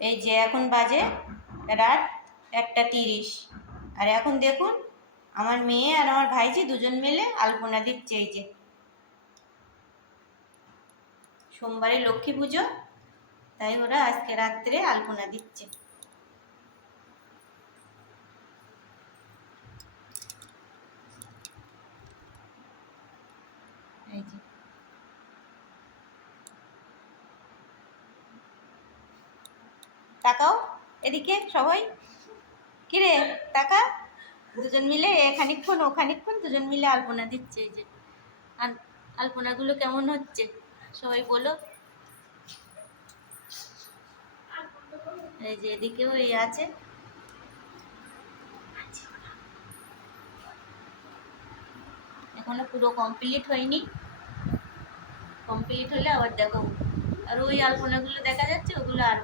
এই যে এখন বাজে রাত 1:30, আর এখন দেখুন আমার মেয়ে আর আমার ভাইজি দুজন মিলে আলপনা দিচ্ছে। এই যে সোমবারে লক্ষ্মী পুজো, তাই ওরা আজকে রাত্রে আলপনা দিচ্ছে। এই যে তাকাও এদিকে সবাই, কিরে তাকা, দুজন মিলে খানিকক্ষণ ও খানিকক্ষণ দুজন মিলে আলপনা দিচ্ছে। এই যে আলপনাগুলো কেমন হচ্ছে সবাই বলো। এই যে এদিকেও এই আছে, এখনো পুরো কমপ্লিট হয়নি, কমপ্লিট হলে আবার দেখো। আর ওই আলপনাগুলো দেখা যাচ্ছে, ওগুলো আর